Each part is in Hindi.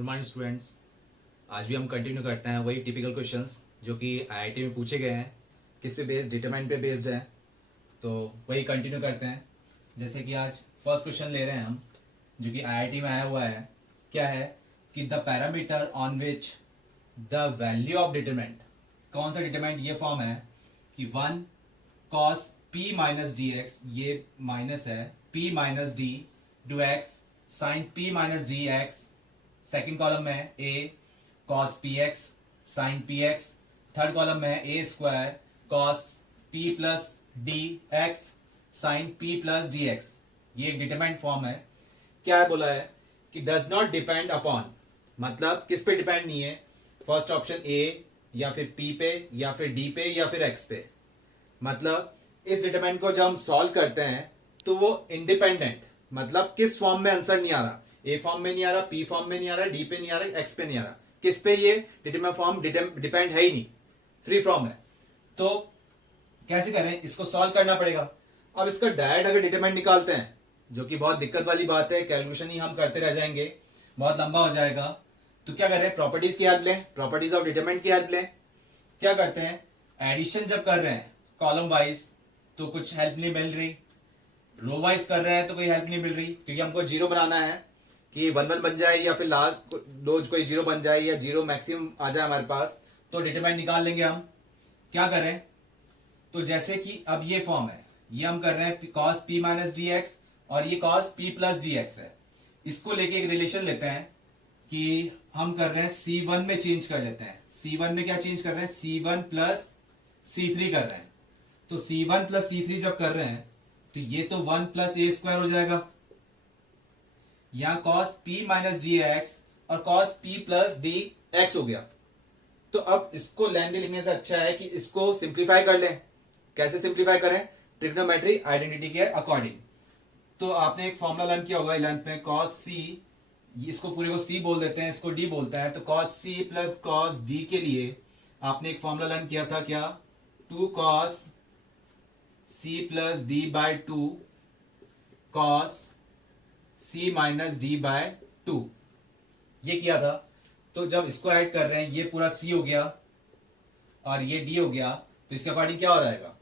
Good morning students. आज भी हम कंटिन्यू करते हैं वही टिपिकल क्वेश्चंस जो कि आईआईटी में पूछे गए हैं। किस पे बेस्ड? डिटरमाइंट पे बेस्ड है, तो वही कंटिन्यू करते हैं। जैसे कि आज फर्स्ट क्वेश्चन ले रहे हैं हम, जो कि आईआईटी में आया हुआ है। क्या है कि the parameter on which the value of determinant, कौन सा डिटरमाइंट? ये फॉर्म है कि 1 cos p minus d x, ये माइनस है, p माइनस डी डू x sine p minus d x. Second column में है a cos px sin px। Third column में है a square cos p plus d x sine p plus d x. ये एक डिटरमाइंट फॉर्म है। क्या है बोला है कि डज नॉट डिपेंड अपॉन, मतलब किस पे डिपेंड नहीं है? फर्स्ट ऑप्शन a या फिर p पे या फिर d पे या फिर x पे। मतलब इस डिटरमाइंट को जब हम सॉल्व करते हैं तो वो इंडिपेंडेंट, मतलब किस फॉर्म में आंसर नहीं आ रहा, ए फॉर्म में नहीं आ रहा, पी फॉर्म में नहीं आ रहा, डी पे नहीं आ रहा, एक्स पे नहीं आ रहा। किस पे? ये डिटरमाइंट फॉर्म डिपेंड है ही नहीं, फ्री फॉर्म है। तो कैसे करें? इसको सॉल्व करना पड़ेगा। अब इसका डायरेक्ट अगर डिटरमाइंट निकालते हैं, जो कि बहुत दिक्कत वाली बात है, कैलकुलेशन ही हम करते रह जाएंगे, बहुत लंबा हो जाएगा। तो क्या करें? प्रॉपर्टीज की हेल्प लें, प्रॉपर्टीज ऑफ डिटरमाइंट की हेल्प लें। क्या करते हैं? एडिशन जब कर रहे हैं कॉलम वाइज तो कुछ हेल्प नहीं मिल रही, रो वाइज कर रहे हैं तो कोई हेल्प नहीं मिल रही, क्योंकि हमको जीरो बनाना है कि 1 1 बन जाए या फिर लास्ट रोज कोई जीरो बन जाए या जीरो मैक्सिमम आ जाए हमारे पास, तो डिटरमाइंट निकाल लेंगे हम। क्या करें? तो जैसे कि अब ये फॉर्म है, ये हम कर रहे हैं cos p minus d x और ये cos p plus d x है। इसको लेके एक रिलेशन लेते हैं कि हम कर रहे हैं C1 में चेंज कर लेते हैं। C1 में क्या चेंज कर रहे हैं? C1 प्लस C3 कर रहे हैं। तो C1 प्लस C3 जब कर रहे हैं तो ये तो 1 प्लस ए स्क्वायर हो जाएगा, यहां cos p minus d x और cos p plus d x हो गया। तो अब इसको लेंदे लिखने से अच्छा है कि इसको सिंप्लीफाई कर लें। कैसे सिंप्लीफाई करें? ट्रिग्नोमेट्री आइडेंटिटी के अकॉर्डिंग। तो आपने एक फॉर्मूला लर्न किया होगा 11th में, cos c, इसको पूरे को c बोल देते हैं, इसको d बोलता है। तो cos c plus cos d के लिए आपने एक फॉर्मूला लर्न किया था, क्या? 2 cos c plus d by 2 cos c minus d by 2, ये किया था। तो जब इसको ऐड कर रहे हैं, ये पूरा c हो गया और ये d हो गया, तो इसके अकॉर्डिंग क्या हो जाएगा?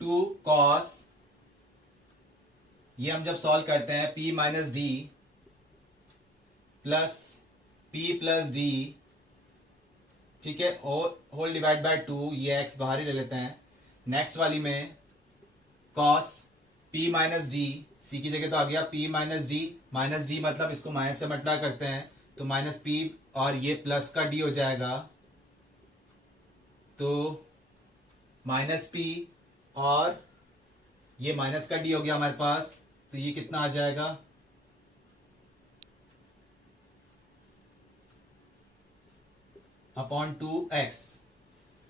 2 cos, ये हम जब सॉल्व करते हैं p minus D plus p plus D, ठीक है, होल डिवाइड बाय 2, ये x बाहर ही ले लेते हैं। नेक्स्ट वाली में cos p minus D, c की जगह तो आ गया p माइनस डी मतलब इसको माइनस से मल्टीप्लाई करते हैं तो माइनस p और ये प्लस का d हो जाएगा। तो माइनस p और ये माइनस का d हो गया हमारे पास, तो ये कितना आ जाएगा? अपॉन 2x,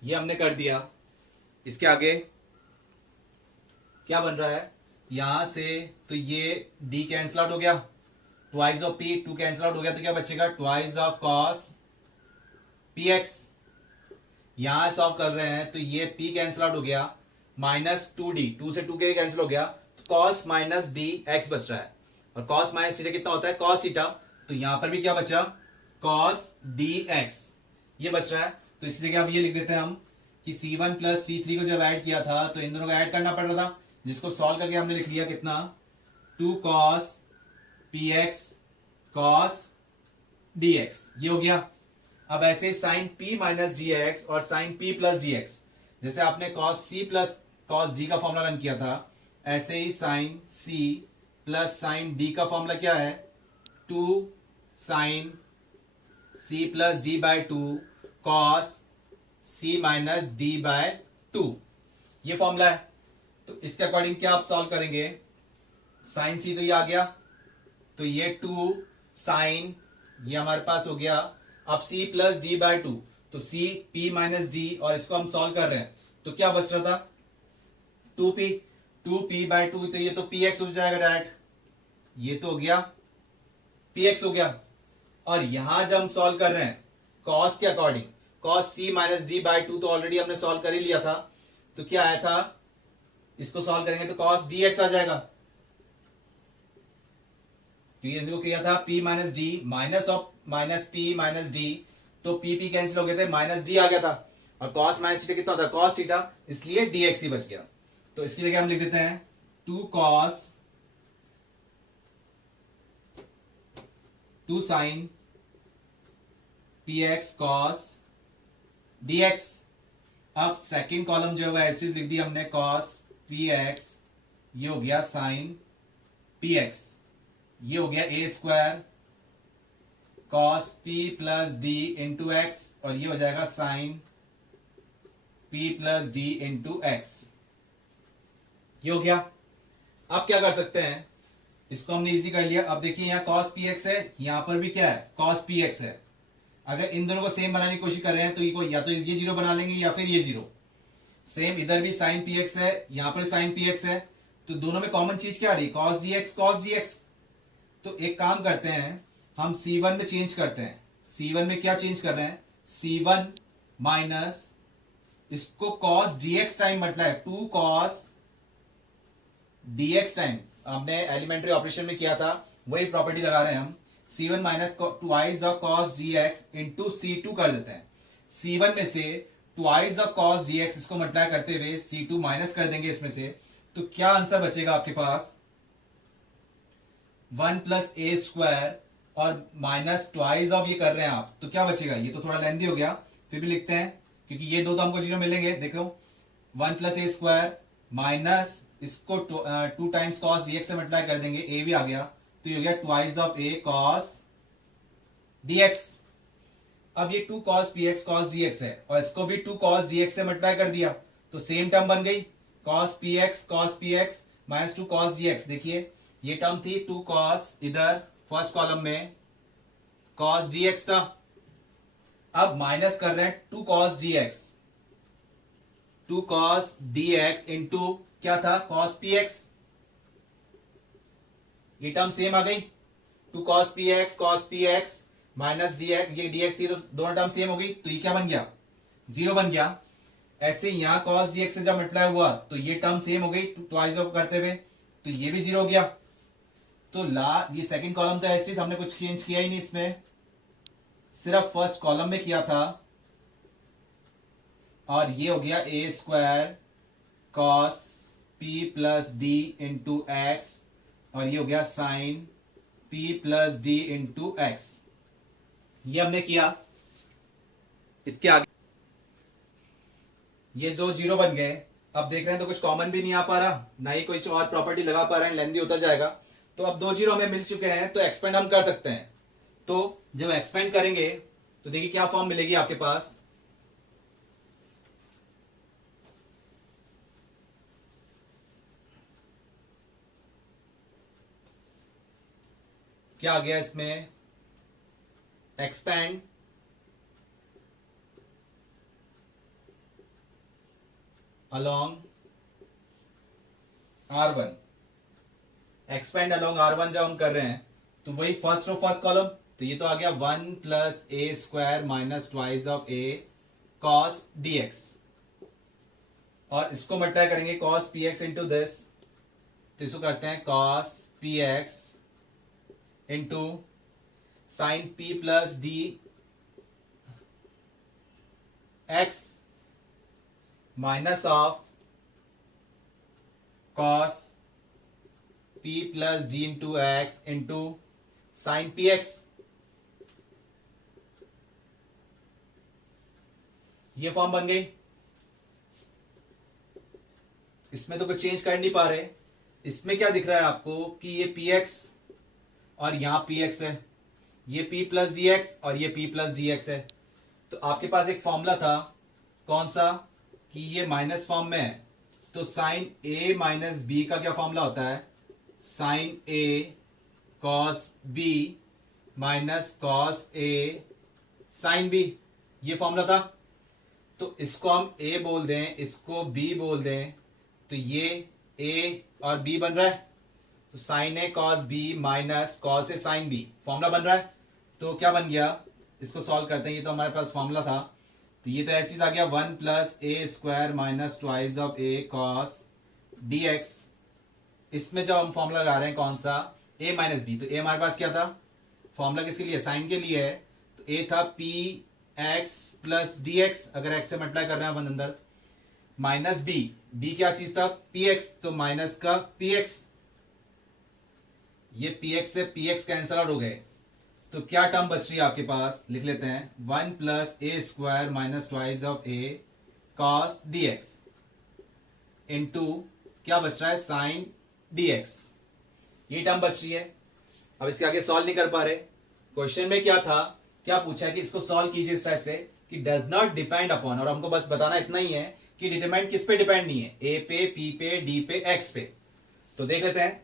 ये हमने कर दिया। इसके आगे क्या बन रहा है? यहां से तो ये d कैंसिल आउट हो गया, twice of p, 2 cancel out हो गया, तो क्या बचेगा? Twice of cos px। यहां सॉल्व कर रहे हैं तो ये p कैंसिल आउट हो गया, माइनस 2d, 2 से 2 के कैंसिल हो गया, तो cos माइनस डी एक्स बच रहा है। और cos माइनस थीटा कितना होता है? cos theta. तो यहां पर भी क्या बचा? cos dx, ये बच रहा है। तो इसी जगह अब ये लिख देते हैं हम कि C1 प्लस C3 को जब ऐड किया था तो इन दोनों को ऐड करना पड़ रहा था, जिसको सॉल्व करके हमने लिख लिया कितना? 2 cos px cos dx, ये हो गया। अब ऐसे sin p minus d x और sin p plus d x, जैसे आपने cos c plus cos d का फॉर्मूला रन किया था, ऐसे ही sin c plus sin d का फॉर्मूला क्या है? 2 sin c plus d by 2 cos c minus d by 2, ये फॉर्मूला है। तो इसके अकॉर्डिंग क्या आप सॉल्व करेंगे? sin c तो ये आ गया, तो ये 2 sin, ये हमारे पास हो गया। अब c प्लस d बाय 2, तो c p माइनस d, और इसको हम सॉल्व कर रहे हैं तो क्या बच रहा था? 2p बाय 2, तो ये तो px हो जाएगा डायरेक्ट, ये तो हो गया px हो गया। और यहां जब हम सॉल्व कर रहे हैं cos के according, cos c minus d by 2 तो ऑलरेडी हमने सॉल्व कर ही लिया था, तो क्या आया था? इसको सॉल्व करेंगे तो cos dx आ जाएगा। तो ये जो किया था p minus D minus of minus p minus D, तो p कैंसिल हो गए थे, माइनस डी आ गया था, और cos माइनस थीटा कितना होता है, cos थीटा, इसलिए dx ही बच गया। तो इसकी जगह हम लिख देते हैं 2 cos 2 sin px cos dx। अब सेकेंड कॉलम जो है एस लिख दी हमने cos px, ये हो गया sin px, ये हो गया a square cos p plus d into x, और ये हो जाएगा sin p plus d into x, ये हो गया। अब क्या कर सकते हैं, इसको हमने इजी कर लिया। अब देखिए यहाँ cos px है, यहां पर भी क्या है cos px है। अगर इन दोनों को सेम बनाने की कोशिश कर रहे हैं तो ये या तो ये जीरो बना लेंगे या फिर ये जीरो। सेम इधर भी sin px है, यहां पर sin px है, तो दोनों में कॉमन चीज क्या आ रही, cos dx। तो एक काम करते हैं, हम C1 में चेंज करते हैं। C1 में क्या चेंज कर रहे हैं, C1 माइनस इसको cos dx time multiply 2 cos dx time, हमने एलिमेंट्री ऑपरेशन में किया था वही प्रॉपर्टी लगा रहे हैं हम। C1 minus twice of cos dx into C2 कर देते हैं। C1 में से ट्वाइस ऑफ cos dx इसको मल्टीप्लाई करते हुए C2 माइनस कर देंगे इसमें से, तो क्या आंसर बचेगा आपके पास 1 प्लस ए स्क्वायर और माइनस ट्वाइस ऑफ ये कर रहे हैं आप, तो क्या बचेगा, ये तो थोड़ा लेंथी हो गया, फिर भी लिखते हैं क्योंकि ये दो तो हमको जीरो मिलेंगे। देखो 1 प्लस ए स्क्वायर माइनस इसको 2 टाइम्स cos dx से मल्टीप्लाई कर देंगे, ए भी आ गया, तो ये हो गया twice of A cos dx। अब ये 2 cos px cos dx है और इसको भी 2 cos dx से मल्टीप्लाई कर दिया, तो सेम टर्म बन गई cos px minus 2 cos dx। देखिए ये टर्म थी 2 cos, इधर फर्स्ट कॉलम में cos dx था, अब माइनस कर रहे हैं 2 cos dx, 2 cos dx into क्या था cos px, ये टर्म सेम आ गई 2 cos px माइनस dx, ये dx थी तो दोनों टर्म सेम हो गई, तो ये क्या बन गया, जीरो बन गया। ऐसे यहां cos dx से जब मल्टीप्लाई हुआ तो ये टर्म सेम हो गई ट्वाइस ऑफ करते हुए, तो ये भी जीरो हो गया। तो ये सेकंड कॉलम तो ऐसे हमने कुछ चेंज किया ही नहीं, इसमें सिर्फ फर्स्ट कॉलम में किया था, और ये हो गया a square cos p plus d into x, और ये हो गया sine p plus d into x, ये हमने किया। इसके आगे ये जो जीरो बन गए, अब देख रहे हैं तो कुछ कॉमन भी नहीं आ पा रहा, ना ही कोई और प्रॉपर्टी लगा पा रहे हैं, लेंथी होता जाएगा। तो अब 2 जीरो हमें मिल चुके हैं, तो एक्सपेंड हम कर सकते हैं। तो जब एक्सपेंड करेंगे तो देखिए क्या फॉर्म मिलेगी आपके पास, क्या आ गया इसमें, expand along R1, expand along R1 जब हम कर रहे हैं तो वही फर्स्ट रो फर्स्ट कॉलम, तो ये तो आ गया 1 plus A square minus twice of A cos dx, और इसको मल्टीप्लाई करेंगे cos px इंटू दिस, तो इसको करते हैं cos px into sine p plus d x minus of cos p plus d into x into sine px, ये फॉर्म बन गई। इसमें तो कुछ चेंज कर नहीं पा रहे, इसमें क्या दिख रहा है आपको कि ये px और यहां px है, ये p प्लस डी एक्स और ये p प्लस डी एक्स है। तो आपके पास एक फॉर्मूला था, कौन सा, कि ये माइनस फॉर्म में है, तो साइन a माइनस बी का क्या फॉर्मूला होता है, sine a cos b minus cos a sine b, ये फॉर्मूला था। तो इसको हम a बोल दें, इसको b बोल दें, तो ये a और b बन रहा है, तो sine a cos b minus cos a sine b formula बन रहा है। तो क्या बन गया, इसको सॉल्व करते हैं, ये तो हमारे पास फॉर्मूला था, तो ये तो ऐसी चीज आ गया 1 plus A square minus twice of A cos dx। इसमें जब हम फॉर्मूला लगा रहे हैं कौन सा, ए माइनस बी, तो ए हमारे पास क्या था, फॉर्मूला किसके लिए, साइन के लिए है, तो ए था P x plus d x, अगर एक्स से मल्टीप्लाई कर रहे हैं अपन अंदर, माइनस बी, बी क्या चीज था, पी एक्स, तो माइनस का पी एक्स, ये पी एक्स से पी एक्स कैंसल आउट हो गए, तो क्या टर्म बच रही है आपके पास, लिख लेते हैं, 1 plus A square minus twice of A cos D x into क्या बच रहा है, साइन डी एक्स, ये टर्म बच रही है। अब इसके आगे सॉल्व नहीं कर पा रहे, क्वेश्चन में क्या था, क्या पूछा है कि इसको सॉल्व कीजिए इस टाइप से कि डज नॉट डिपेंड अपॉन, और हमको बस बताना इतना ही है कि डिटरमिनेंट किस पे डिपेंड नहीं है, ए पे, पी पे, डी पे, एक्स पे। तो देख लेते हैं,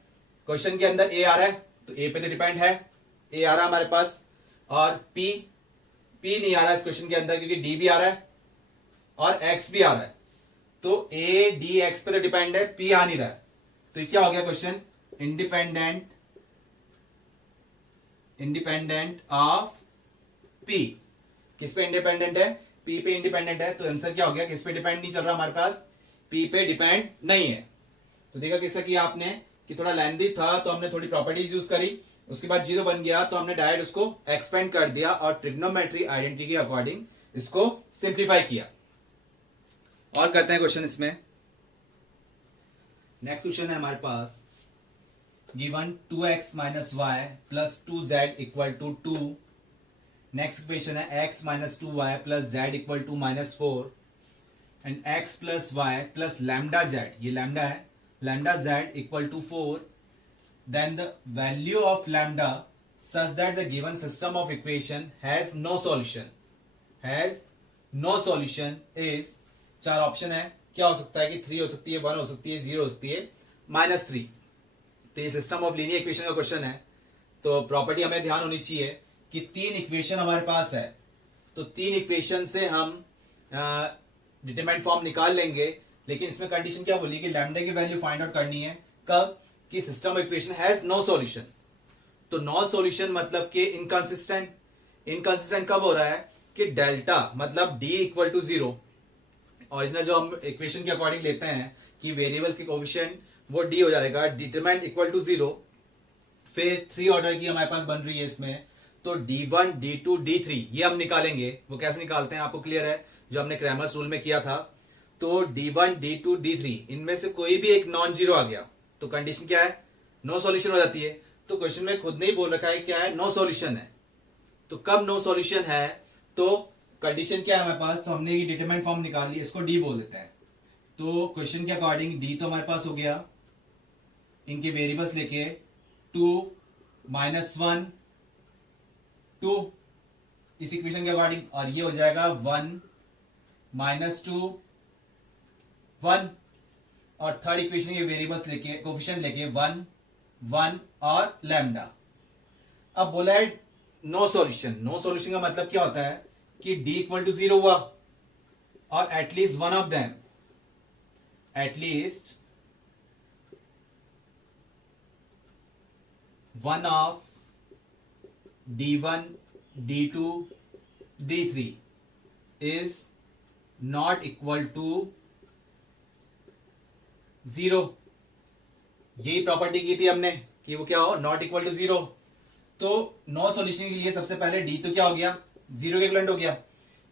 क्वेश्चन के अंदर ए आ रहा है तो ए पे तो डिपेंड है, ए आ रहा है हमारे पास, और पी नहीं आ रहा है इस क्वेश्चन के अंदर क्योंकि डी भी आ रहा है और एक्स भी आ रहा है, तो ए डी एक्स पे तो डिपेंड है, पी आ नहीं रहा है, तो ये क्या हो गया क्वेश्चन, इंडिपेंडेंट ऑफ पी, किस पे इंडिपेंडेंट है, पी पे इंडिपेंडेंट है, तो आंसर क्या हो गया, किस पे डिपेंड नहीं चल रहा हमारे पास, पी पे डिपेंड नहीं है। तो देखा किससे किया आपने कि थोड़ा लेंथी था तो हमने थोड़ी प्रॉपर्टीज यूज करी, उसके बाद जीरो बन गया तो हमने डायरेक्ट उसको एक्सपेंड कर दिया और ट्रिग्नोमेट्री आइडेंटिटी के अकॉर्डिंग इसको सिंप्लीफाई किया। और करते हैं क्वेश्चन इसमें, नेक्स्ट क्वेश्चन है हमारे पास, given 2x minus y plus 2z equal to 2, next equation है x minus 2y plus z equal to minus 4 and x plus y plus lambda z, ये लैम्डा है, lambda z equal to 4, then the value of lambda such that the given system of equation has no solution is, चार ऑप्शन है, क्या हो सकता है कि 3 हो सकती है, 1 हो सकती है, 0 हो सकती है, -3। तो ये सिस्टम ऑफ लीनियर इक्वेशन का क्वेश्चन है, तो प्रॉपर्टी हमें ध्यान होनी चाहिए कि 3 इक्वेशन हमारे पास है, तो 3 इक्वेशन से हम डिटरमिनेंट फॉर्म निकाल लेंगे, लेकिन इसमें कंडीशन क्या बोली कि लैम्डा की वैल्यू फाइंड आउट करनी है, कब, कि system of equation has no solution. तो नो सॉल्यूशन मतलब कि इनकंसिस्टेंट कब हो रहा है कि डेल्टा मतलब डी इक्वल टू 0, ओरिजिनल जो हम इक्वेशन के अकॉर्डिंग लेते हैं कि वेरिएबल्स के कोएफिशिएंट वो डी हो जाएगा, डिटरमिनेंट इक्वल टू 0, फिर 3 ऑर्डर की हमारे पास बन रही है इसमें, तो D1 D2 D3 ये हम निकालेंगे, वो कैसे निकालते हैं आपको क्लियर है, जो हमने क्रैमर्स रूल में किया था। तो D1 D2 D3 इनमें से कोई भी एक नॉन जीरो आ गया तो कंडीशन क्या है, नो सॉल्यूशन हो जाती है। तो क्वेश्चन में खुद ने ही बोल रखा है क्या है, नो सॉल्यूशन है। तो कब नो सॉल्यूशन है, तो कंडीशन क्या है हमारे पास, तो हमने ये डिटरमिनेंट फॉर्म निकाल ली, इसको डी बोल देते हैं। तो क्वेश्चन के अकॉर्डिंग डी तो हमारे पास हो गया, इनके वेरिएबल्स लेके 2 -1 2 इस इक्वेशन के अकॉर्डिंग, और ये हो जाएगा 1 -2 1, और थर्ड इक्वेशन के वेरिएबल्स लेके कोएफिशिएंट लेके 1 1 और लैम्डा। अब बोला है नो सॉल्यूशन, नो सॉल्यूशन का मतलब क्या होता है कि d इक्वल टू 0 हुआ और at least one of them, at least one of D1 D2 D3 is not equal to 0। यही प्रॉपर्टी की थी हमने कि वो क्या हो, नॉट इक्वल टू 0। तो नो सॉल्यूशन के लिए सबसे पहले डी तो क्या हो गया, 0 के इक्विवेलेंट हो गया,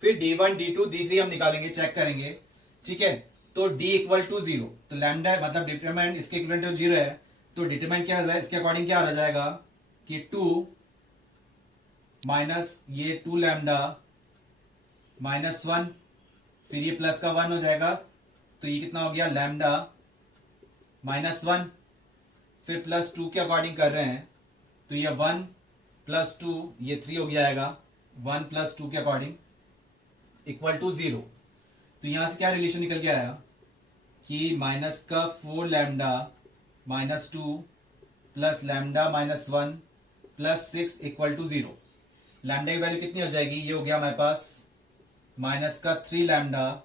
फिर D1 D2 D3 हम निकालेंगे, चेक करेंगे, ठीक है। तो d इक्वल टू 0, तो लैम्डा मतलब डिटरमिनेंट इसके इक्विवेलेंट 0 है, तो डिटरमिनेंट क्या है इसके अकॉर्डिंग क्या आ जाएगा कि 2 माइनस ये 2 लैम्डा -1, फिर ये प्लस का 1 हो जाएगा, तो ये कितना हो गया लैम्डा -1, फिर प्लस 2 के अकॉर्डिंग कर रहे हैं, तो ये 1 + 2 ये 3 हो जाएगा, 1 + 2 के अकॉर्डिंग इक्वल टू 0। तो यहां से क्या रिलेशन निकल के आया कि माइनस का 4 lambda -2 plus lambda -1 plus 6 equal to 0। Lambda की वैल्यू कितनी हो जाएगी, ये हो गया हमारे पास माइनस का 3 लैम्डा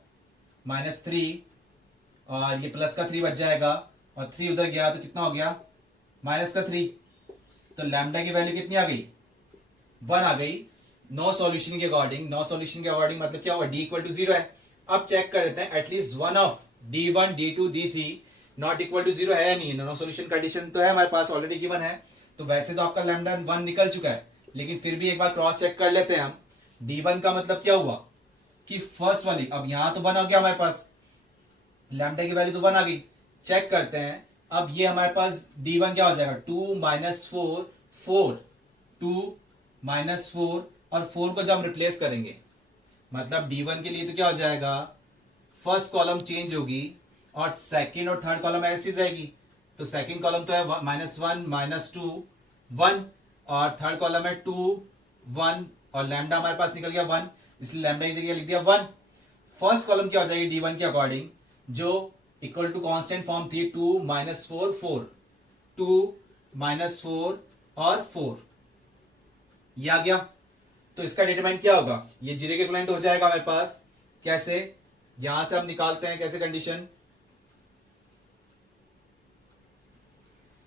-3, और ये प्लस का 3 बच जाएगा, और 3 उधर गया तो कितना हो गया माइनस का 3। तो लैम्डा की वैल्यू कितनी आ गई, 1 आ गई। नो सॉल्यूशन के अकॉर्डिंग, नो सॉल्यूशन के अकॉर्डिंग मतलब क्या होगा, d इक्वल टू 0 है। अब चेक कर लेते हैं at least one of D1 D2 D3 not equal to 0 है या नहीं, नो सॉल्यूशन कंडीशन तो है हमारे पास ऑलरेडी गिवन है, तो वैसे तो आपका लैम्डा 1 निकल चुका है, लेकिन फिर भी एक बार क्रॉस चेक कर लेते हैं हम। D1 का मतलब क्या हुआ कि फर्स्ट वाली, अब यहां तो 1 आ गया हमारे पास, लैम्डा की वैल्यू तो 1 आ गई। चेक करते हैं, अब ये हमारे पास D1 क्या हो जाएगा, 2 माइनस 4, 4, 2 माइनस 4, और 4 को जब हम रिप्लेस करेंगे मतलब D1 के लिए तो क्या हो जाएगा, फर्स्ट कॉलम चेंज होगी और सेकंड और third column as it is रहेगी। तो सेकंड कॉलम तो है -1 -2 1, और थर्ड कॉलम है 2 1, और लैम्डा हमारे पास निकल गया 1, इसलिए लैम्डा की जगह लिख दिया 1। फर्स्ट कॉलम क्या हो जाएगी D1 के अकॉर्डिंग, जो इक्वल टू कांस्टेंट फॉर्म थी 2 माइनस 4 4, 2 माइनस 4 और 4, ये आ गया। तो इसका डिटरमिनेंट क्या होगा, ये जीरो के इक्विवेलेंट हो जाएगा हमारे पास। कैसे, यहां से हम निकालते हैं कैसे कंडीशन,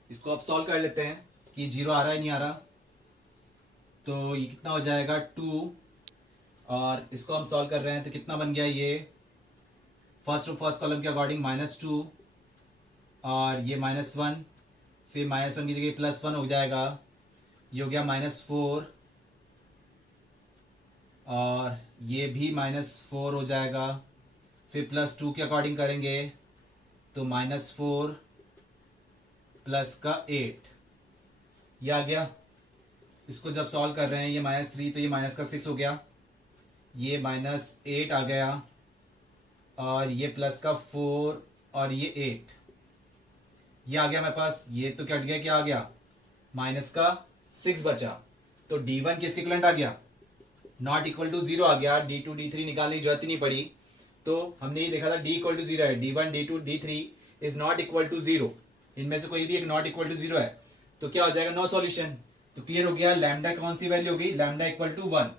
इसको आप सॉल्व कर लेते हैं कि जीरो आ रहा है नहीं आ रहा। तो ये कितना हो जाएगा 2, और इसको हम सॉल्व कर रहे हैं तो कितना बन गया, ये फर्स्ट कॉलम के अकॉर्डिंग -2 और ये -1, फिर -1 की जगह +1 हो जाएगा, ये हो गया -4, और ये भी -4 हो जाएगा, फिर +2 के अकॉर्डिंग करेंगे तो -4 प्लस का 8, ये आ गया। इसको जब सॉल्व कर रहे हैं, ये -3 तो ये माइनस का 6 हो गया, ये -8 आ गया, और ये प्लस का 4 और ये 8, ये आ गया हमारे पास। ये तो कट गया, क्या आ गया, माइनस का 6 बचा। तो D1 किसके इक्विवेलेंट आ गया, नॉट इक्वल टू 0 आ गया। D2 D3 निकालने की जरूरत ही नहीं पड़ी। तो हमने ये देखा था D इक्वल टू 0 है, D1 D2 D3 is not equal to 0, इनमें से कोई भी एक नॉट इक्वल टू 0 है, तो क्या हो जाएगा, नो सॉल्यूशन। तो क्लियर हो गया, लैम्डा कौन सी वैल्यू होगी, लैम्डा इक्वल टू 1,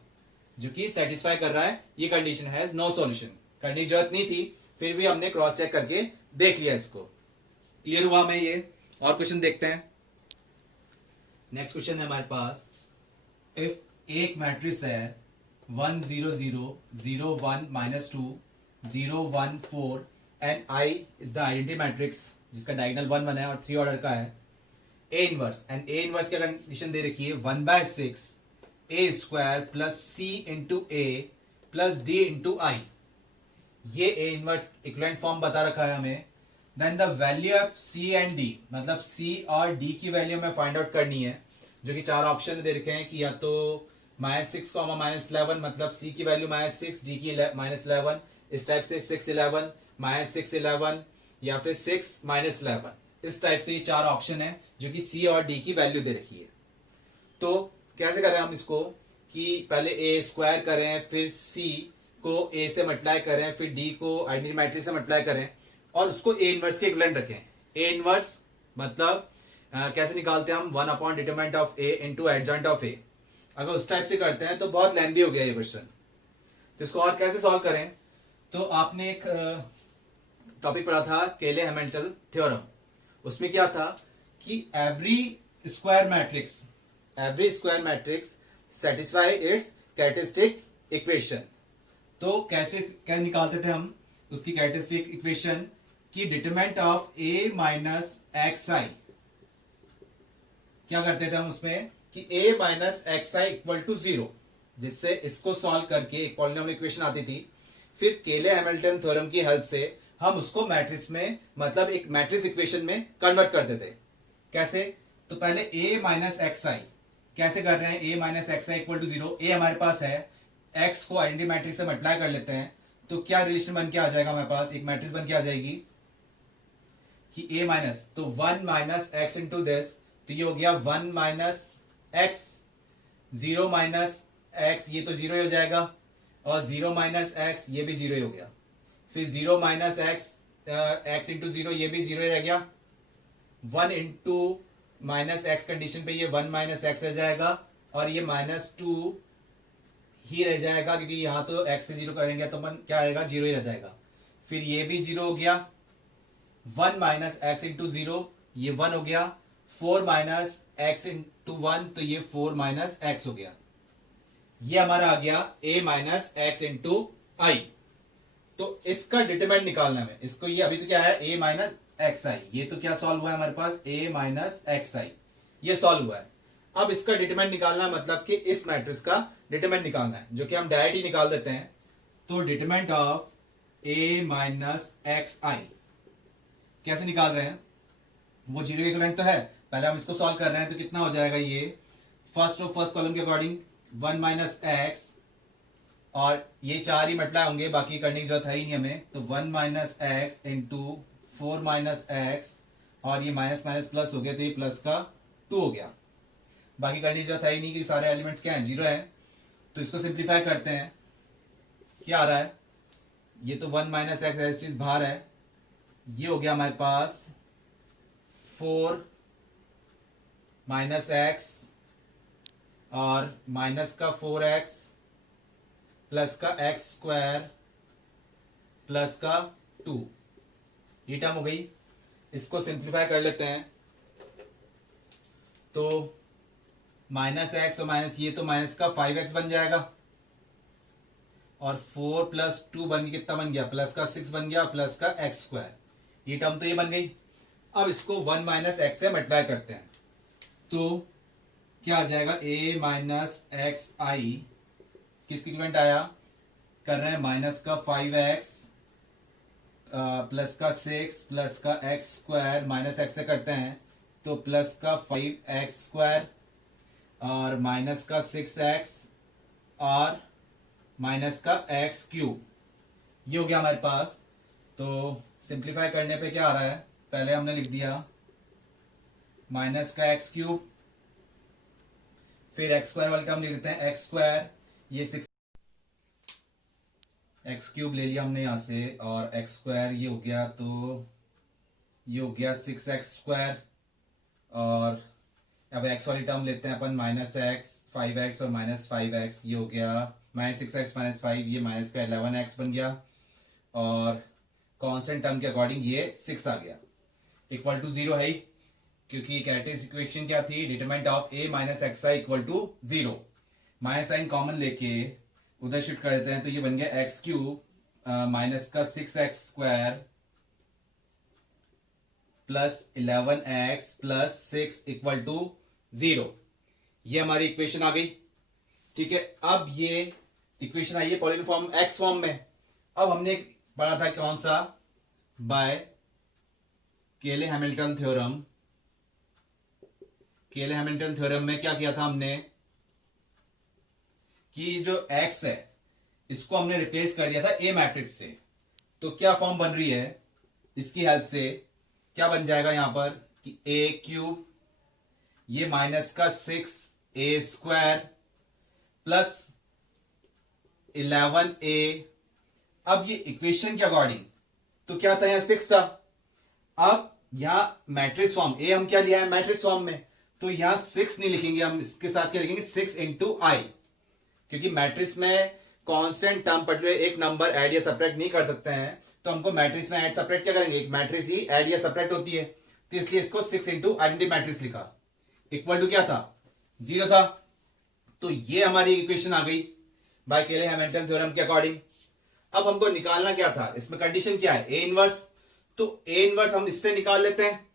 जो कि सेटिस्फाई कर रहा है ये कंडीशन हैज नो सॉल्यूशन। करने की जरूरत नहीं थी, फिर भी हमने क्रॉस चेक करके देख लिया इसको। क्लियर हुआ हमें ये। और क्वेश्चन देखते हैं। नेक्स्ट क्वेश्चन है हमारे पास, इफ एक मैट्रिक्स है 1 0 0 0 1 -2 0 1 4 and I is the identity matrix जिसका डायगोनल 1 1 है और 3 ऑर्डर का है, A inverse, and A inverse की कंडीशन दे रखी है 1/6 A square plus C into A plus D into I। ये A इनवर्स इक्विवेलेंट फॉर्म बता रखा है हमें। Then the value of C and D, मतलब C और D की वैल्यू हमें फाइंड आउट करनी है, जो कि चार ऑप्शन दे रखे हैं कि या तो -6, -11, मतलब C की वैल्यू -6, D की -11, इस टाइप से 6 11, -6 11, या फिर 6 -11, इस टाइप से ये चार ऑप्शन है जो कि C और D की वैल्यू दे रखी है। तो कैसे करें हम इसको, कि पहले A स्क्वायर करें, फिर C को A से मल्टीप्लाई करें, फिर D को आइडेंटिटी मैट्रिक्स से मल्टीप्लाई करें, और उसको A इनवर्स के इक्विवेलेंट रखें। A इनवर्स मतलब कैसे निकालते हैं हम, 1 determinant of A into adjoint of A। अगर उस टाइप से करते हैं तो बहुत लेंथी हो गया ये क्वेश्चन, तो इसको और कैसे सॉल्व करें। तो आपने एक टॉपिक पढ़ा था केले हैमिल्टन थ्योरम, उसमें क्या था कि every square matrix satisfy its characteristics equation. तो कैसे निकालते थे हम उसकी कैरेक्टरिस्टिक इक्वेशन की, determinant of A minus xi, क्या करते थे हम उसमें कि A minus xi equal to 0, जिससे इसको सॉल्व करके एक पॉलिनोमियल इक्वेशन आती थी। फिर केले हैमिल्टन थ्योरम की हेल्प से हम उसको मैट्रिक्स में, मतलब एक मैट्रिक्स इक्वेशन में कन्वर्ट करते थे। कैसे, तो पहले A माइनस xi कैसे कर रहे हैं, A minus xi equal to 0, A हमारे पास है, x को आइडेंटिटी मैट्रिक्स से मल्टीप्लाई कर लेते हैं, तो क्या रिलेशन बन के आ जाएगा हमारे पास, एक मैट्रिक्स बन के आ जाएगी कि A माइनस, तो 1 माइनस x इंटू दिस, तो ये हो गया 1 माइनस x, 0 माइनस x, ये तो 0 हो जाएगा, और 0 माइनस x, ये भी 0 हो गया, फिर 0 माइनस x, x इंटू 0, ये भी 0 रह गया, 1 इंटू माइनस एक्स कंडीशन पे ये 1 माइनस एक्स रह जाएगा, और ये -2 ही रह जाएगा, क्योंकि यहां तो x से 0 करेंगे तो क्या आएगा, 0 ही रह जाएगा। फिर ये भी 0 हो गया, 1 माइनस एक्स इंटू 0, ये 1 हो गया, 4 माइनस एक्स इंटू 1, तो ये 4 माइनस एक्स हो गया। ये हमारा आ गया A माइनस एक्स इंटू आई। तो इसका डिटरमिनेंट निकालना है इसको, ये अभी तो क्या है A माइनस एक्स आई, ये तो क्या सॉल्व हुआ है हमारे पास, A माइनस एक्स आई, ये सॉल्व हुआ है। अब इसका डिटरमिनेंट निकालना है, मतलब कि इस मैट्रिक्स का डिटरमिनेंट निकालना है, जो कि हम डायरेक्ट ही निकाल देते हैं। तो determinant of a minus x I कैसे निकाल रहे हैं, वो जीरो के इक्विवेलेंट तो है, पहले हम इसको सॉल्व कर रहे हैं। तो कितना हो जाएगा ये, फर्स्ट कॉलम के अकॉर्डिंग 1 माइनस एक्स, और ये चार ही मल्टीप्लाई होंगे, बाकी करने की जरूरत है ही नहीं हमें। तो 1 minus x into 4 minus x, और ये माइनस माइनस प्लस हो गया, तो ये प्लस का 2 हो गया। बाकी करने की जरूरत है ही नहीं, कि सारे एलिमेंट्स क्या हैं, जीरो है। तो इसको सिंप्लीफाई करते हैं, क्या आ रहा है, ये तो 1 माइनस एक्स एस टी बाहर है, ये हो गया हमारे पास 4 माइनस एक्स और माइनस का 4x प्लस का एक्स स्क्वायर प्लस का 2, ये टर्म हो गई। इसको सिंप्लीफाई कर लेते हैं, तो माइनस एक्स और माइनस ये, तो माइनस का 5x बन जाएगा, और 4 प्लस 2 बन गया, कितना बन गया, प्लस का 6 बन गया, प्लस का एक्स स्क्वायर, ये टर्म तो ये बन गई। अब इसको 1 माइनस एक्स से मल्टीप्लाई करते हैं, तो क्या आ जाएगा, a माइनस एक्स आई किसके इक्विवेलेंट आया, कर रहे हैं माइनस का 5x प्लस का 6 प्लस का एक्स स्क्वायर, माइनस एक्स से करते हैं तो प्लस का 5x स्क्वायर और माइनस का 6x और माइनस का x क्यूब, ये हो गया हमारे पास। तो सिंप्लीफाई करने पे क्या आ रहा है, पहले हमने लिख दिया माइनस का x क्यूब, फिर x स्क्वायर वाले टर्म लिख देते हैं x स्क्वायर, ये 6 एक्स क्यूब ले लिया हमने यहां से, और एक्स स्क्वायर ये हो गया, तो ये हो गया 6x स्क्वायर, और अब एक्स वाली टर्म लेते हैं अपन, माइनस एक्स 5x और माइनस 5x, ये हो गया माइनस 6x माइनस 5, ये माइनस का 11x बन गया, और कांस्टेंट टर्म के अकॉर्डिंग ये 6 आ गया, इक्वल टू 0 है ही, क्योंकि कैरेक्टरिस्टिक इक्वेशन क्या थी, determinant of a minus x I equal to 0। Minus sign common लेके उधर शिफ्ट कर देते हैं, तो ये बन गया एक्स क्यूब माइनस का 6x square plus 11x plus 6 equal to 0। ये हमारी इक्वेशन आ गई, ठीक है। अब ये इक्वेशन आई है पॉलिनॉमियल फॉर्म एक्स फॉर्म में। अब हमने पढ़ा था कौन सा, बाय केले हैमिल्टन थ्योरम। केले हैमिल्टन थ्योरम में क्या किया था हमने, कि जो x है इसको हमने रिप्लेस कर दिया था a मैट्रिक्स से। तो क्या फॉर्म बन रही है, इसकी हेल्प से क्या बन जाएगा यहां पर, कि a क्यूब, ये माइनस का 6a स्क्वायर प्लस 11a। अब ये इक्वेशन के अकॉर्डिंग तो क्या था, यहां 6 था, अब यहां मैट्रिक्स फॉर्म a हम क्या लिया है मैट्रिक्स फॉर्म में, तो यहां 6 नहीं लिखेंगे हम, इसके साथ क्या लिखेंगे 6 इंटू आई, क्योंकि मैट्रिक्स में कांस्टेंट टर्म पर्टिकुलर एक नंबर ऐड या सब्ट्रैक्ट नहीं कर सकते हैं, तो हमको मैट्रिक्स में ऐड सब्ट्रैक्ट क्या करेंगे, एक मैट्रिक्स ही ऐड या सब्ट्रैक्ट होती है, तो इसलिए इसको 6 इंटू आइडेंटिटी मैट्रिक्स लिखा, इक्वल टू क्या था, 0 था। तो ये हमारी इक्वेशन आ गई बाय केले हैमिल्टन थ्योरम के अकॉर्डिंग। अब हमको निकालना क्या था, इसमें कंडीशन क्या है, ए इनवर्स। तो ए इनवर्स हम इससे निकाल लेते हैं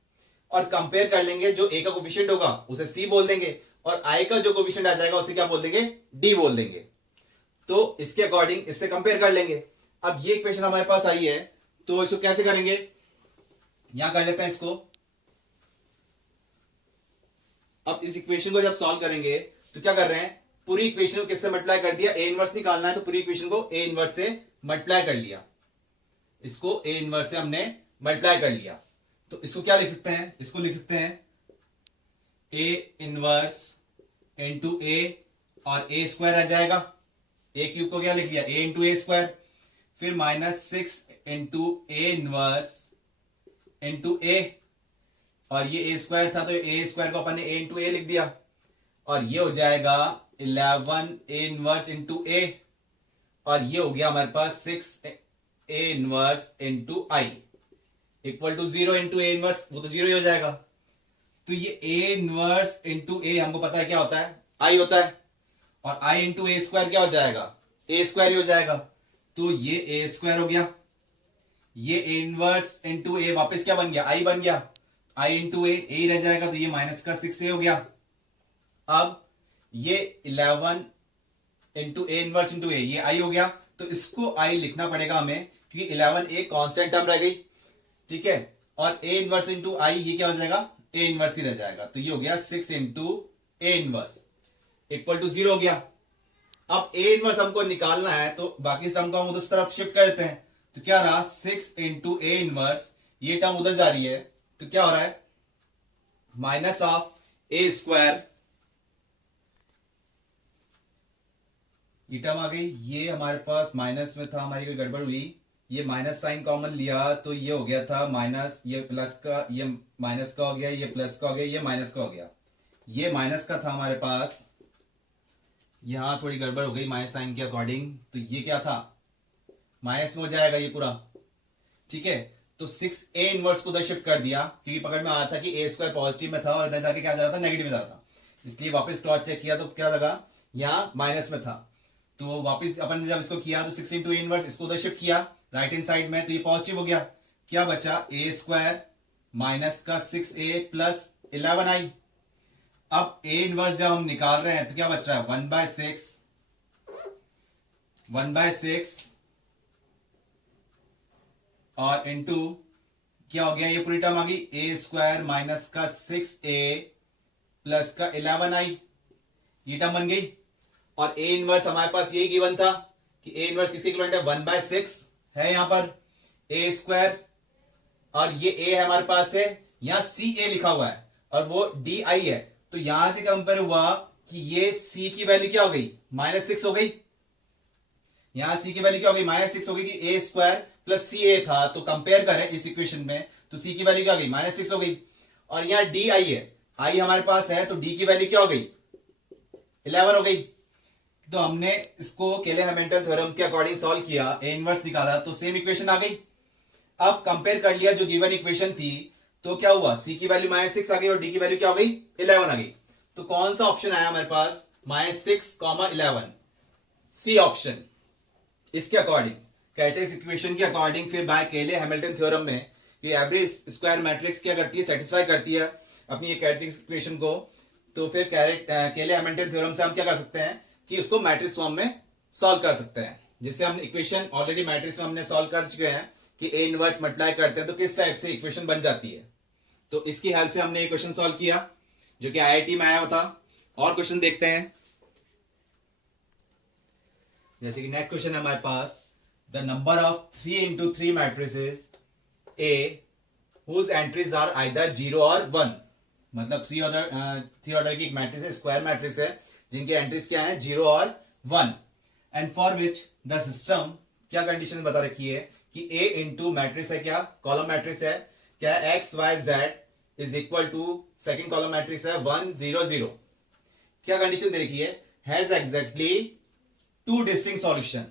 और कंपेयर कर लेंगे, जो ए का कोफिशिएंट होगा उसे सी बोल देंगे, और आई का जो कोफिशिएंट आ जाएगा उसे क्या बोल देंगे, डी बोल देंगे। तो इसके अकॉर्डिंग इससे कंपेयर कर लेंगे। अब ये इक्वेशन हमारे पास आई है, तो इसको कैसे करेंगे, यहां कर लेते हैं इसको। अब इस इक्वेशन को जब सॉल्व करेंगे तो क्या कर रहे हैं, पूरी इक्वेशन को किससे मल्टीप्लाई कर दिया, ए इनवर्स निकालना है, तो पूरी इक्वेशन को ए इनवर्स से मल्टीप्लाई कर लिया, इसको ए इनवर्स से हमने मल्टीप्लाई कर लिया। तो इसको क्या लिख सकते हैं, इसको लिख सकते हैं ए इनवर्स इंटू ए, और ए स्क्वायर आ जाएगा, ए क्यूब को क्या लिख लिया, ए इंटू ए स्क्वायर, फिर minus 6 into A inverse into a, और ये ए स्क्वायर था तो ए स्क्वायर को अपन ने ए इंटू ए लिख दिया, और ये हो जाएगा 11 ए इनवर्स इंटू ए, और ये हो गया हमारे पास 6 A inverse into I equal to 0 into A inverse, वो तो 0 ही हो जाएगा। तो ये ए इनवर्स इंटू ए हमको पता है क्या होता है, आई होता है, और आई इंटू ए स्क्वायर क्या हो जाएगा, ए स्क्वायर ही हो जाएगा। तो ये ए स्क्वायर हो गया, ये ए इनवर्स इंटू ए वापस क्या बन गया, आई बन गया, आई इंटू ए ही रह जाएगा, तो ये माइनस का 6a हो गया। अब ये 11 इंटू ए इनवर्स इंटू ए, ये आई हो गया, तो इसको आई लिखना पड़ेगा हमें, क्योंकि 11a कांस्टेंट टर्म रह गई, ठीक है। और ए इनवर्स इंटू आई, ये क्या हो जाएगा, ए इनवर्स ही रह जाएगा, तो ये हो गया 6 into A inverse equal to 0 हो गया। अब ए इनवर्स हमको निकालना है, तो बाकी सम को हम उधर तरफ शिफ्ट करते हैं, तो क्या रहा 6 इंटू ए इनवर्स, ये टर्म उधर जा रही है, तो क्या हो रहा है माइनस ऑफ ए स्क्वायर, ये टर्म आ गई, ये हमारे पास माइनस में था, हमारी कोई गड़बड़ हुई, ये माइनस साइन कॉमन लिया तो ये हो गया था माइनस, ये प्लस का, ये माइनस का हो गया, ये प्लस का हो गया, ये माइनस का हो गया, ये माइनस का था हमारे पास, यहां थोड़ी गड़बड़ हो गई माइनस साइन के अकॉर्डिंग, तो ये क्या था माइनस में हो जाएगा ये पूरा, ठीक है। तो 6a इनवर्स को उधर शिफ्ट कर दिया, क्योंकि पकड़ में आया था कि a स्क्वायर पॉजिटिव में था और इधर जाके क्या जा रहा था, नेगेटिव में जा रहा था, इसलिए वापस क्रॉस चेक किया तो क्या लगा यहाँ माइनस में था, तो वापस अपन ने जब इसको किया तो 6 इंटू ए इनवर्स, इसको उधर शिफ्ट किया राइट हैंड साइड में, तो ये पॉजिटिव हो गया, क्या बचा a स्क्वायर माइनस का 6a प्लस 11i। अब a इनवर्स जब हम निकाल रहे हैं तो क्या बच रहा है 1/6 और इनटू क्या हो गया, ये पूरी टर्म आ गई a स्क्वायर माइनस का 6a प्लस का 11i, ये टर्म बन गई। और a इनवर्स हमारे पास यही गिवन था कि a इनवर्स किसके इक्विवेलेंट है 1/6 है यहां पर a स्क्वायर, और ये a है हमारे पास है, यहां ca लिखा हुआ है और वो di है, तो यहां से कंपेयर हुआ कि ये c की वैल्यू क्या हो गई -6 हो गई, यहां c की वैल्यू क्या हो गई -6 हो गई, कि a स्क्वायर प्लस ca था, तो कंपेयर करें इस इक्वेशन में तो c की वैल्यू क्या हो गई -6 हो गई, और यहां di है, i हमारे पास है, तो d की वैल्यू क्या हो गई 11 हो गई। तो हमने इसको केले-हैमिल्टन थ्योरम के अकॉर्डिंग सॉल्व किया, a इनवर्स निकाला, तो सेम इक्वेशन आ गई। अब कंपेयर कर लिया जो गिवन इक्वेशन थी, तो क्या हुआ c की वैल्यू -6 आ गई और d की वैल्यू क्या हो गई 11 आ गई, तो कौन सा ऑप्शन आया हमारे पास -6, 11, सी ऑप्शन। इसके अकॉर्डिंग कैरेक्टरिस्टिक इक्वेशन के अकॉर्डिंग फिर बाय केले-हैमिल्टन थ्योरम में ये एवरेज स्क्वायर मैट्रिक्स क्या करती है, सेटिस्फाई करती है अपनी ये कैरेक्टरिस्टिक इक्वेशन को, तो फिर केले-हैमिल्टन थ्योरम से हम क्या कर सकते हैं कि उसको मैट्रिक्स फॉर्म में सॉल्व कर सकते हैं, जिससे हम इक्वेशन ऑलरेडी मैट्रिक्स में हमने सॉल्व कर चुके हैं कि ए इनवर्स मल्टीप्लाई करते हैं तो किस टाइप से इक्वेशन बन जाती है, तो इसकी हेल्प से हमने ये क्वेश्चन सॉल्व किया जो कि आईआईटी में आया था। और क्वेश्चन देखते हैं, जैसे कि नेक्स्ट क्वेश्चन है हमारे पास, the number of 3 into 3 matrices a whose entries are either 0 और 1, मतलब थ्री ऑर्डर की एक मैट्रिक्स है, स्क्वायर मैट्रिक्स है, जिनके एंट्रीज क्या है 0 और 1, and for which the system, क्या कंडीशन बता रखी है कि ए इंटू मैट्रिक्स है, क्या कॉलम मैट्रिक्स है, क्या x y z is equal to second column matrix है 1 0 0, क्या कंडीशन दे रखी है, हैज एग्जैक्टली 2 डिस्टिंक्ट सॉल्यूशन।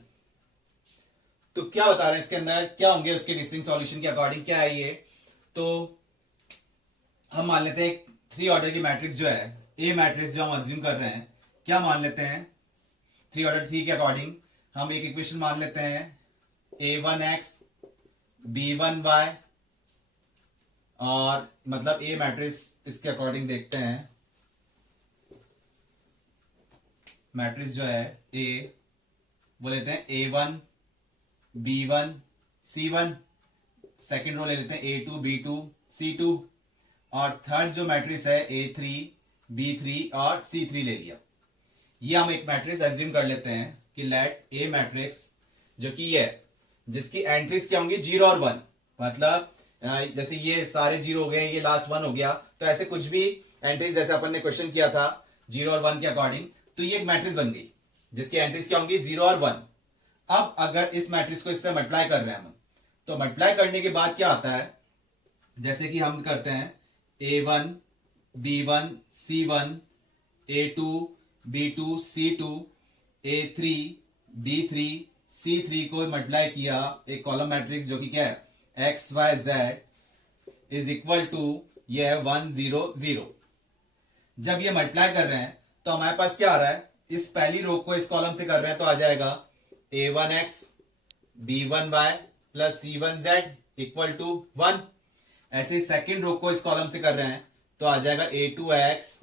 तो क्या बता रहे हैं इसके अंदर, क्या होंगे उसके डिस्टिंक्ट सॉल्यूशन के अकॉर्डिंग, क्या है ये, तो हम मान लेते हैं 3 ऑर्डर की मैट्रिक्स जो है, ए मैट्रिक्स जो हम अज्यूम कर रहे हैं, क्या मान लेते हैं 3 ऑर्डर 3 के अकॉर्डिंग हम एक इक्वेशन मान लेते हैं a1x b1y, और मतलब ए मैट्रिक्स इसके अकॉर्डिंग देखते हैं, मैट्रिक्स जो है ए वो लेते हैं a1 b1 c1, second row ले लेते हैं a2 b2 c2, और थर्ड जो मैट्रिक्स है a3 b3 और c3 ले लिया। ये हम एक मैट्रिक्स एज्यूम कर लेते हैं कि लेट ए मैट्रिक्स जो कि ये जिसकी एंट्रीज क्या होंगी 0 और 1, मतलब जैसे ये सारे 0 हो गए, ये लास्ट 1 हो गया, तो ऐसे कुछ भी एंट्रीज जैसे अपन ने क्वेश्चन किया था 0 और 1 के अकॉर्डिंग, तो ये एक मैट्रिक्स बन गई जिसकी एंट्रीज क्या होंगी 0 और 1। अब अगर इस मैट्रिक्स को इससे मल्टीप्लाई कर रहे हैं हम, तो मल्टीप्लाई करने के बाद क्या आता है, जैसे कि हम करते हैं a1 b1 c1 a2 b2 c2 a3 b3 c3 को मल्टीप्लाई किया एक कॉलम मैट्रिक्स जो कि क्या है x y z is equal to ये है 1 0 0। जब ये मल्टीप्लाई कर रहे हैं तो हमारे पास क्या आ रहा है, इस पहली रो को इस कॉलम से कर रहे हैं तो आ जाएगा a1x b1y plus c1z equal to 1, ऐसे सेकंड रो को इस कॉलम से कर रहे हैं तो आ जाएगा a2x,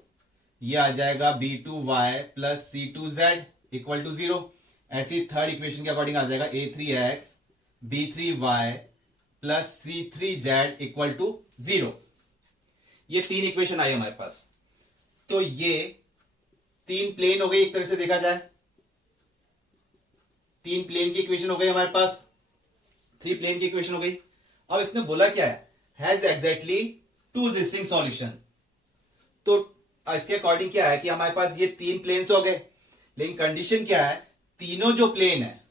ये आ जाएगा b2y plus c2z equal to 0। ऐसी थर्ड इक्वेशन के अकॉर्डिंग आ जाएगा a3x b3y plus c3z equal to 0। ये तीन इक्वेशन आई हमारे पास। तो ये तीन प्लेन हो गई, एक तरह से देखा जाए तीन प्लेन की इक्वेशन हो गई हमारे पास, थ्री प्लेन की इक्वेशन हो गई। अब इसने बोला क्या है, has exactly two distinct solution. तो इसके अकॉर्डिंग क्या है कि हमारे पास ये तीन प्लेन्स हो गए, लेकिन कंडीशन क्या है, तीनों जो प्लेन है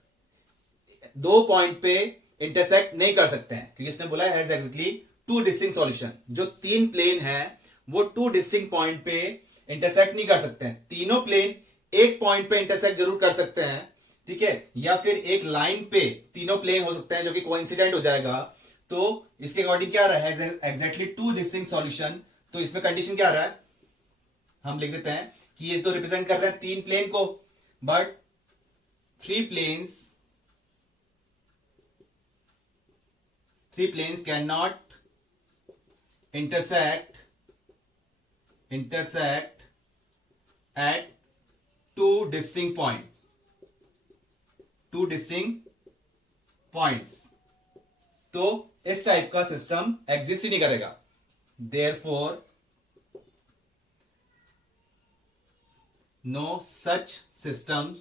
दो पॉइंट पे इंटरसेक्ट नहीं कर सकते हैं, क्योंकि इसने बोला has exactly two distinct solution. जो तीन प्लेन है वो टू डिस्टिंक्ट पॉइंट पे इंटरसेक्ट नहीं कर सकते हैं। तीनों प्लेन एक पॉइंट पे इंटरसेक्ट जरूर कर सकते हैं, ठीक है, या फिर एक लाइन पे तीनों प्लेन हो सकते हैं जो कि कोइंसिडेंट हो जाएगा। तो इसके अकॉर्डिंग क्या आ रहा है, एग्जैक्टली टू डिस्टिंक्ट सॉल्यूशन। तो इसमें कंडीशन क्या आ रहा है, हम लिख देते हैं कि ये तो रिप्रेजेंट कर रहे हैं तीन प्लेन को, but three planes can not intersect at two distinct points। तो इस टाइप का सिस्टम एग्जिस्ट ही नहीं करेगा। therefore no such systems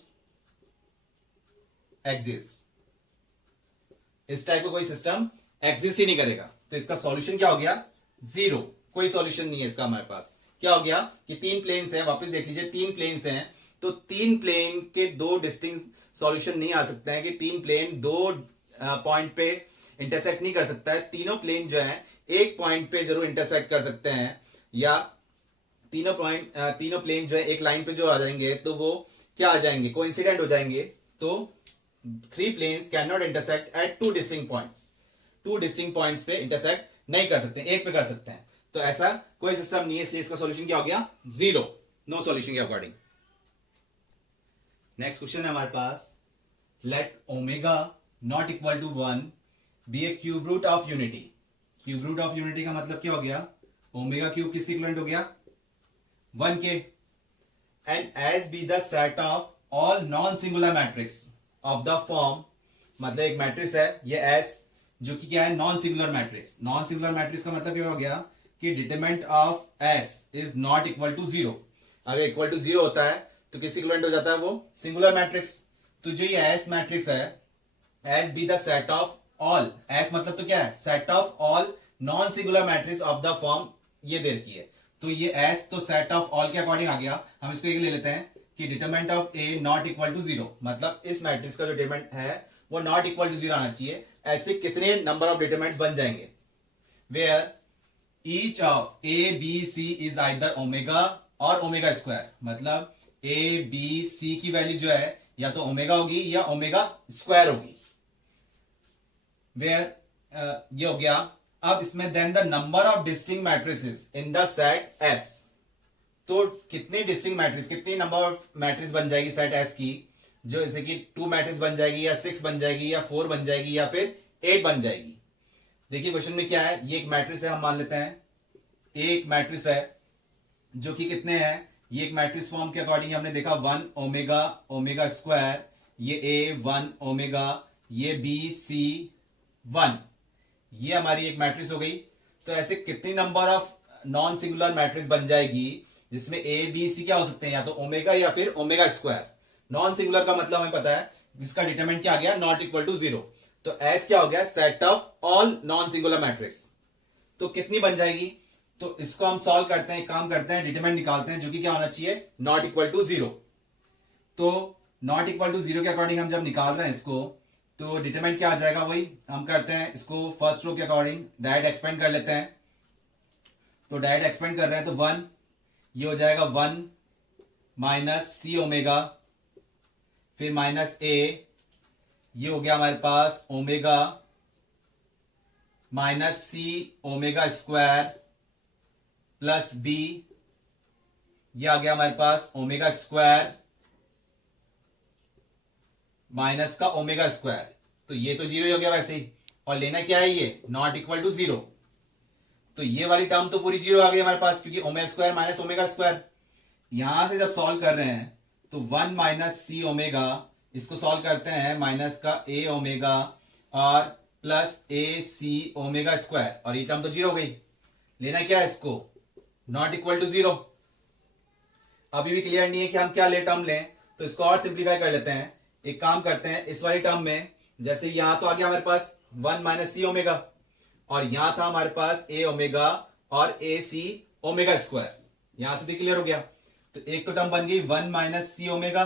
exist। इस टाइप का कोई सिस्टम एग्जिस्ट ही नहीं करेगा। तो इसका सॉल्यूशन क्या हो गया, 0। कोई सॉल्यूशन नहीं है इसका हमारे पास। क्या हो गया कि तीन प्लेन्स हैं, वापस देख लीजिए तीन प्लेन्स हैं, तो तीन प्लेन के दो डिस्टिंक्ट सॉल्यूशन नहीं आ सकते हैं कि तीन प्लेन दो पॉइंट पे इंटरसेक्ट नहीं कर सकता है। तीनों प्लेन जो है एक पॉइंट पे जरूर इंटरसेक्ट कर सकते हैं, या तीनों प्लेन जो है एक लाइन पे जो आ जाएंगे तो वो क्या आ जाएंगे, कोइंसिडेंट हो जाएंगे। तो three planes can not intersect at two distinct points. Two distinct points पे इंटरसेक्ट नहीं कर सकते, एक पे कर सकते हैं। तो ऐसा कोई सिस्टम नहीं है, इसलिए इसका सॉल्यूशन क्या हो गया, 0। नो सॉल्यूशन के अकॉर्डिंग। नेक्स्ट क्वेश्चन है हमारे पास, let omega not equal to 1 be a cube root of unity. Cube root of unity का मतलब क्या हो गया, ओमेगा क्यूब किसके इक्विवेलेंट हो गया, 1 के। And S be the set of all non singular matrix of the form, मतलब एक मैट्रिक्स है ये एस, जो कि क्या है, non singular matrix. Non singular matrix का मतलब क्या हो गया कि determinant of S is not equal to 0। अगर इक्वल टू 0 होता है तो किस इक्विवेलेंट हो जाता है, वो सिंगुलर मैट्रिक्स। तो जो ये एस मैट्रिक्स है, S be the set of all, S मतलब तो क्या है, set of all non singular matrix of the form, ये दे रखी है। तो ये एस तो सेट ऑफ ऑल के अकॉर्डिंग आ गया। हम इसको एक ले लेते हैं कि determinant of A not equal to 0, मतलब इस मैट्रिक्स का जो डिटरमिनेंट है वो नॉट इक्वल टू 0 आना चाहिए। ऐसे कितने नंबर ऑफ डिटरमिनेंट्स बन जाएंगे, where each of a b c is either omega और ओमेगा स्क्वायर, मतलब ए बी सी की वैल्यू जो है या तो ओमेगा होगी या ओमेगा स्क्वायर होगी। वेयर ये हो गया। अब इसमें then the number of distinct matrices in the set S. तो कितने डिस्टिंक्ट मैट्रिक्स, कितनी नंबर ऑफ मैट्रिक्स बन जाएगी सेट एस की, जो जैसे कि 2 मैट्रिक्स बन जाएगी या 6 बन जाएगी या 4 बन जाएगी या फिर 8 बन जाएगी। देखिए क्वेश्चन में क्या है, ये एक मैट्रिक्स है, हम मान लेते हैं एक मैट्रिक्स है जो कि कितने हैं, ये एक मैट्रिक्स फॉर्म के अकॉर्डिंग हमने देखा 1 ओमेगा ओमेगा स्क्वायर, ये ए 1 ओमेगा, ये बी सी 1, ये हमारी एक मैट्रिक्स हो गई। तो ऐसे कितनी number of non singular matrix बन जाएगी जिसमें ए बी सी क्या हो सकते हैं, या तो ओमेगा या फिर ओमेगा स्क्वायर। नॉन सिंगुलर का मतलब हमें पता है, जिसका डिटरमिनेंट क्या आ गया, नॉट इक्वल टू 0। तो एस क्या हो गया, set of all non singular matrix. तो कितनी बन जाएगी, तो इसको हम सॉल्व करते हैं, एक काम करते हैं, डिटरमिनेंट निकालते हैं जो कि क्या होना चाहिए, नॉट इक्वल टू 0। तो नॉट इक्वल टू 0 के अकॉर्डिंग हम जब निकाल रहे हैं इसको, तो डिटरमिनेंट क्या आ जाएगा, वही हम करते हैं इसको फर्स्ट रो के अकॉर्डिंग डायरेक्ट एक्सपेंड कर लेते हैं। तो डायरेक्ट एक्सपेंड कर रहे हैं तो 1, ये हो जाएगा 1 माइनस सी ओमेगा, फिर माइनस ए, ये हो गया हमारे पास ओमेगा माइनस सी ओमेगा स्क्वायर प्लस बी, ये आ गया हमारे पास ओमेगा स्क्वायर माइनस का ओमेगा स्क्वायर। तो ये तो 0 ही हो गया वैसे ही, और लेना क्या है, ये नॉट इक्वल टू 0। तो ये वाली टर्म तो पूरी जीरो आ गई हमारे पास, क्योंकि omega square minus omega square. यहां से जब सॉल्व कर रहे हैं तो 1 माइनस सी ओमेगा, इसको सॉल्व करते हैं माइनस का ए ओमेगा और प्लस ए सी ओमेगा स्क्वायर, और ये टर्म तो जीरो हो गई। लेना क्या है इसको, नॉट इक्वल टू जीरो। अभी भी क्लियर नहीं है कि हम क्या ले टर्म लें, तो इसको और सिंप्लीफाई कर लेते हैं। एक काम करते हैं, इस वाली टर्म में जैसे यहां तो आ गया हमारे पास 1 माइनस सी ओमेगा, और यहां था हमारे पास ए ओमेगा और ए सी ओमेगा स्क्वायर, यहां से भी क्लियर हो गया। तो एक तो टर्म बन गई 1 माइनस सी ओमेगा,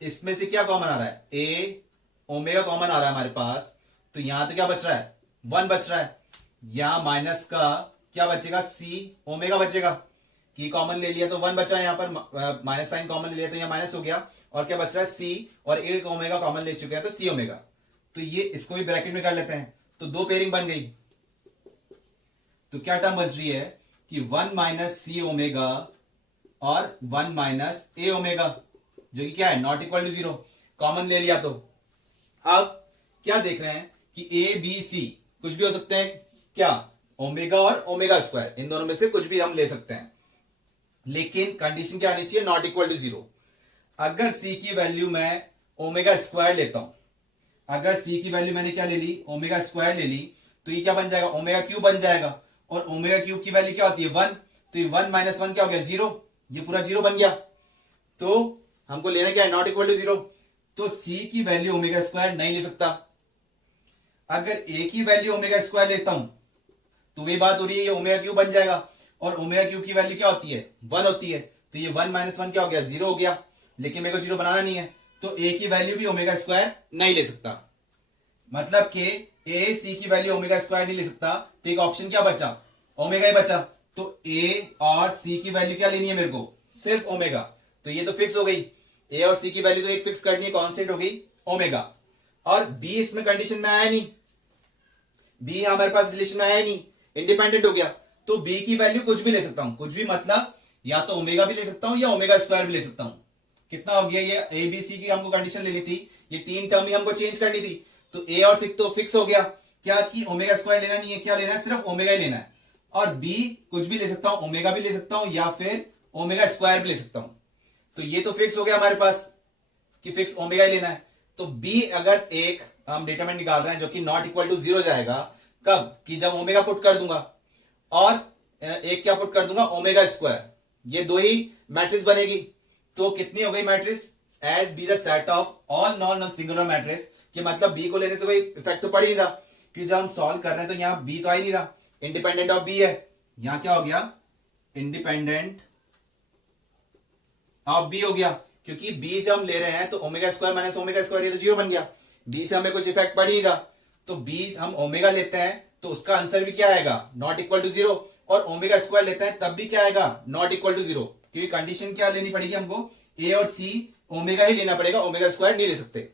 इसमें से क्या कॉमन आ रहा है, ए ओमेगा कॉमन आ रहा है हमारे पास, तो यहां तो क्या बच रहा है, 1 बच रहा है। यहां माइनस का क्या बचेगा, सी ओमेगा बचेगा, की कॉमन ले लिया तो 1 बचा है, यहां पर माइनस साइन कॉमन ले लिया तो यहां माइनस हो गया, और क्या बच रहा है सी, और एक ओमेगा कॉमन ले चुके हैं तो सी ओमेगा। तो ये इसको भी ब्रैकेट में कर लेते हैं, तो दो पेयरिंग बन गई। तो क्या टर्म बच रही है कि 1 माइनस सी ओमेगा और 1 माइनस ए ओमेगा, जो कि क्या है, not equal to zero, common ले लिया। तो अब क्या देख रहे हैं कि ए बी सी कुछ भी हो सकते हैं, क्या, ओमेगा और ओमेगा स्क्वायर, इन दोनों में से कुछ भी हम ले सकते हैं, लेकिन कंडीशन क्या आनी चाहिए, नॉट इक्वल टू जीरो। अगर सी की वैल्यू मैं ओमेगा स्क्वायर लेता हूं, अगर सी की वैल्यू मैंने क्या ले ली, ओमेगा स्क्वायर ले ली, तो ये क्या बन जाएगा, ओमेगा क्यूब बन जाएगा, और ओमेगा क्यूब की वैल्यू क्या होती है, 1, तो ये 1 माइनस 1 क्या हो गया, जीरो, ये पूरा जीरो बन गया। तो हमको लेना क्या है, नॉट इक्वल टू जीरो। तो सी की वैल्यू ओमेगा स्क्वायर नहीं ले सकता। अगर ए की वैल्यू ओमेगा स्क्वायर लेता हूं तो वही बात हो रही है, ये ओमेगा क्यूब बन जाएगा, और ओमेगा क्यूब की वैल्यू क्या होती है, 1 होती है, तो ये 1 माइनस 1 क्या हो गया, जीरो हो गया। लेकिन मेरे को जीरो बनाना नहीं है, तो ए की वैल्यू भी ओमेगा स्क्वायर नहीं ले सकता, मतलब कि ए सी की वैल्यू ओमेगा स्क्वायर नहीं ले सकता, तो एक ऑप्शन क्या बचा, ओमेगा ही बचा। तो ए और सी की वैल्यू क्या लेनी है मेरे को, सिर्फ ओमेगा, तो ये तो फिक्स हो गई, ए और सी की वैल्यू तो एक फिक्स करनी है, कांस्टेंट हो गई ओमेगा। और बी इसमें कंडीशन में आया नहीं, बी हमारे पास रिलेशन में आया नहीं, इंडिपेंडेंट हो गया, तो बी की वैल्यू कुछ भी ले सकता हूं, कुछ भी मतलब या तो ओमेगा भी ले सकता हूं या ओमेगा स्क्वायर भी ले सकता हूं। कितना हो गया, ये ए बी सी की हमको कंडीशन लेनी थी, ये तीन टर्म ही हमको चेंज करनी थी, तो ए और सी तो फिक्स हो गया, क्या कि ओमेगा स्क्वायर लेना नहीं है, क्या लेना है, सिर्फ ओमेगा ही लेना है। और बी कुछ भी ले सकता हूं, ओमेगा भी ले सकता हूं या फिर ओमेगा स्क्वायर भी ले सकता हूं, तो ये तो फिक्स हो गया हमारे पास कि फिक्स ओमेगा ही लेना है। तो बी अगर एक हम डिटरमिनेंट निकाल रहे हैं जो कि नॉट इक्वल टू जीरो जाएगा, कब, कि जब ओमेगा पुट कर दूंगा और एक क्या पुट कर दूंगा, ओमेगा स्क्वायर, ये दो ही मैट्रिक्स बनेगी। तो कितनी हो गई matrix, S be the set of all non singular matrix, कि मतलब बी को लेने से कोई इफेक्ट तो पड़ ही नहीं रहा, कि जब हम सॉल्व कर रहे हैं तो यहां बी तो आ ही नहीं रहा, इंडिपेंडेंट ऑफ बी है, यहां क्या हो गया, इंडिपेंडेंट ऑफ बी हो गया, क्योंकि बी जब हम ले रहे हैं तो omega square minus omega square, ये तो जीरो बन गया, बी से हमें कुछ इफेक्ट पड़ ही नहीं रहा। तो बी हम ओमेगा लेते हैं तो उसका आंसर भी क्या आएगा, नॉट इक्वल टू जीरो, और ओमेगा स्क्वायर लेते हैं तब भी क्या आएगा, नॉट इक्वल टू जीरो, क्योंकि कंडीशन क्या लेनी पड़ेगी हमको, ए और सी ओमेगा ही लेना पड़ेगा, ओमेगा स्क्वायर नहीं ले सकते।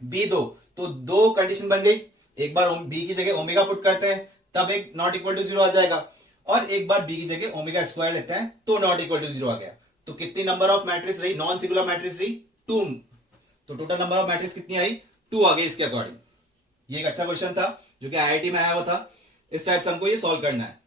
बी दो, तो दो कंडीशन बन गई, एक बार बी की जगह ओमेगा पुट करते हैं तब एक नॉट इक्वल टू जीरो आ जाएगा, और एक बार बी की जगह ओमेगा स्क्वायर लेते हैं तो नॉट इक्वल टू जीरो आ गया। तो कितनी नंबर ऑफ मैट्रिक्स रही, नॉन सिंगुलर मैट्रिक्स रही 2, तो टोटल नंबर ऑफ मैट्रिक्स कितनी आई, 2 आ गई इसके अकॉर्डिंग। ये एक अच्छा क्वेश्चन था जो कि आईआईटी में आया हुआ था, इस टाइप से हमको ये सॉल्व करना है।